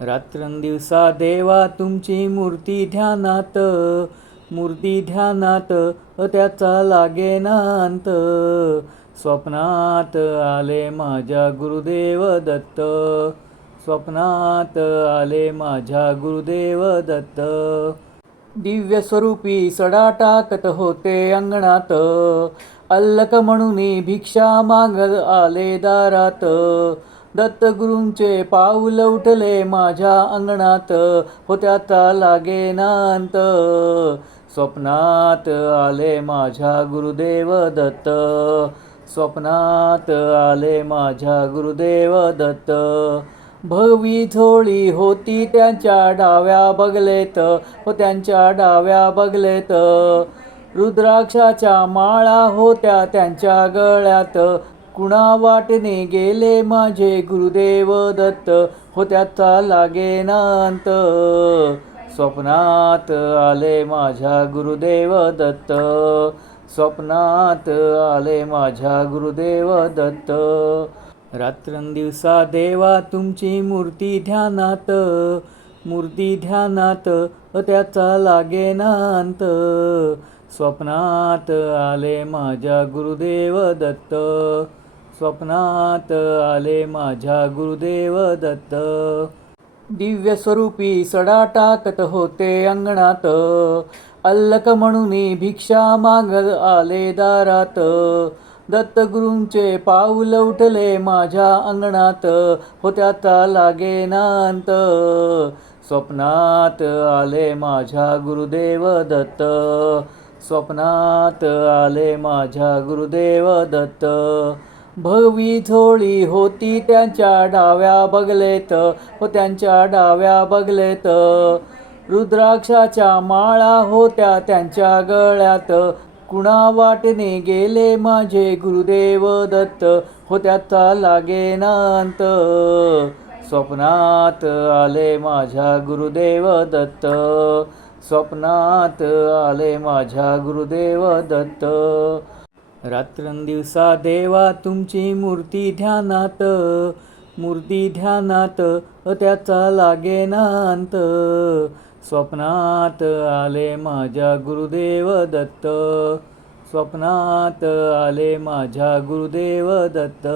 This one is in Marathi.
रात्रंदिवसा देवा तुमची मूर्ती ध्यानात त्याचा लागेना अंत. स्वप्नात आले माझ्या गुरुदेव दत्त, स्वप्नात आले माझ्या गुरुदेव दत्त. दिव्य स्वरूपी सडा टाकत होते अंगणात, अल्लक म्हणून भिक्षा मागत आले दारात. दत्तगुरूंचे पाऊल उठले माझ्या अंगणात, त्याचा लागेना अंत. स्वप्नात आले माझ्या गुरुदेव दत्त, स्वप्नात आले माझ्या गुरुदेव दत्त. भगवी झोळी होती त्यांच्या डाव्या बगलेत, त्यांच्या डाव्या बगलेत. रुद्राक्षाच्या माळा होत्या त्यांच्या गळ्यात, कुणा वाटेने गेले माझे गुरुदेव दत्त, त्याचा लागेना अंत. स्वप्नात आले माझ्या गुरुदेव दत्त, स्वप्नात आले माझ्या गुरुदेव दत्त. रात्रंदिवसा देवा तुमची मूर्ती ध्यानात त्याचा लागेना अंत. स्वप्नात आले माझ्या गुरुदेव दत्त, स्वप्नात आले माझ्या गुरुदेव दत्त. दिव्य स्वरूपी सडा टाकत होते अंगणात, अल्लक म्हणून भिक्षा मागत आले दारात. दत्तगुरूंचे पाऊल उठले माझ्या अंगणात, त्याचा लागेना अंत. स्वप्नात आले माझ्या गुरुदेव दत्त, स्वप्नात आले माझ्या गुरुदेव दत्त. भगवी झोळी होती त्यांच्या डाव्या बगलेत, त्यांच्या डाव्या बगलेत. रुद्राक्षाच्या माळा होत्या त्यांच्या गळ्यात, कुणा वाटेने गेले माझे गुरुदेव दत्त, त्याचा लागेना अंत. स्वप्नात आले माझ्या गुरुदेव दत्त, स्वप्नात आले माझ्या गुरुदेव दत्त. रात्रंदिवसा देवा तुमची मूर्ती ध्यानात त्याचा लागेना अंत. स्वप्नात आले माझ्या गुरुदेव दत्त, स्वप्नात आले माझ्या गुरुदेव दत्त.